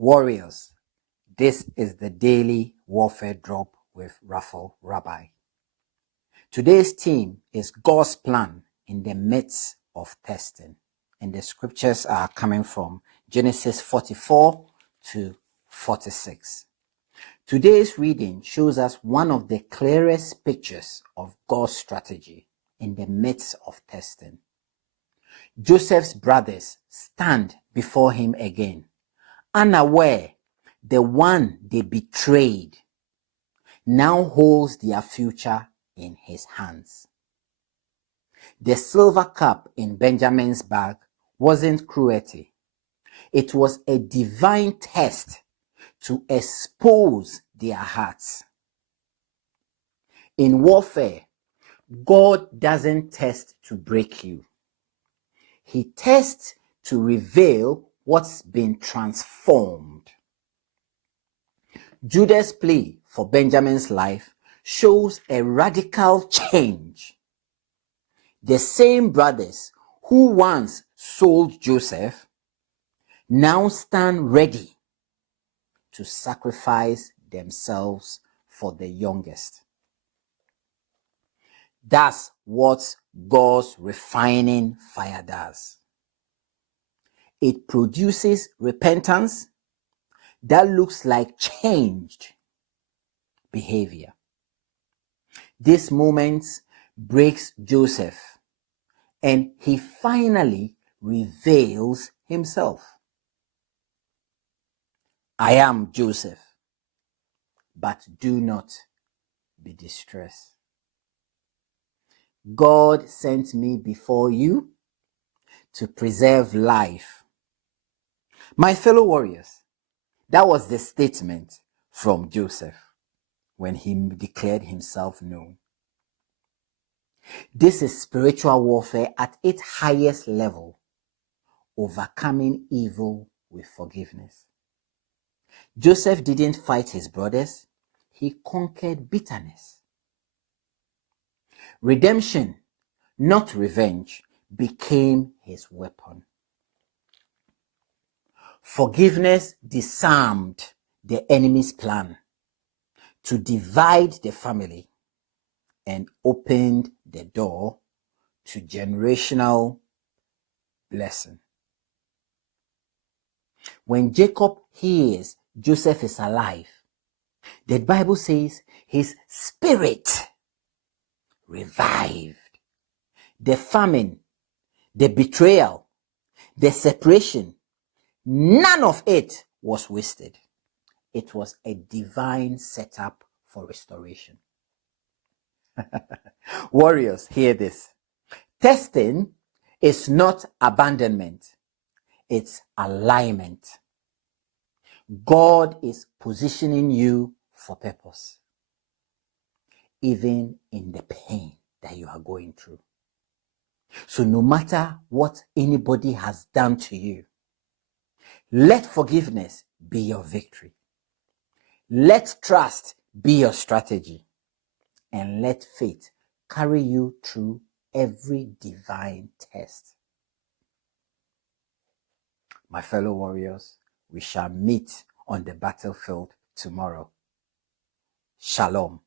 Warriors, this is the Daily Warfare Drop with Raphael, Rabbi. Today's theme is God's plan in the midst of testing. And the scriptures are coming from Genesis 44 to 46. Today's reading shows us one of the clearest pictures of God's strategy in the midst of testing. Joseph's brothers stand before him again, unaware the one they betrayed now holds their future in his hands. The silver cup in Benjamin's bag wasn't cruelty. It was a divine test to expose their hearts. In warfare, God doesn't test to break you. He tests to reveal what's been transformed. Judah's plea for Benjamin's life shows a radical change. The same brothers who once sold Joseph now stand ready to sacrifice themselves for the youngest. That's what God's refining fire does. It produces repentance that looks like changed behavior. This moment breaks Joseph, and he finally reveals himself. I am Joseph, but do not be distressed. God sent me before you to preserve life. My fellow warriors, that was the statement from Joseph when he declared himself known. This is spiritual warfare at its highest level, overcoming evil with forgiveness. Joseph didn't fight his brothers, he conquered bitterness. Redemption, not revenge, became his weapon. Forgiveness disarmed the enemy's plan to divide the family and opened the door to generational blessing. When Jacob hears Joseph is alive, the Bible says his spirit revived. The famine, the betrayal, the separation, none of it was wasted. It was a divine setup for restoration. Warriors, hear this. Testing is not abandonment. It's alignment. God is positioning you for purpose, even in the pain that you are going through. So no matter what anybody has done to you, let forgiveness be your victory. Let trust be your strategy. And let faith carry you through every divine test. My fellow warriors, we shall meet on the battlefield tomorrow. Shalom.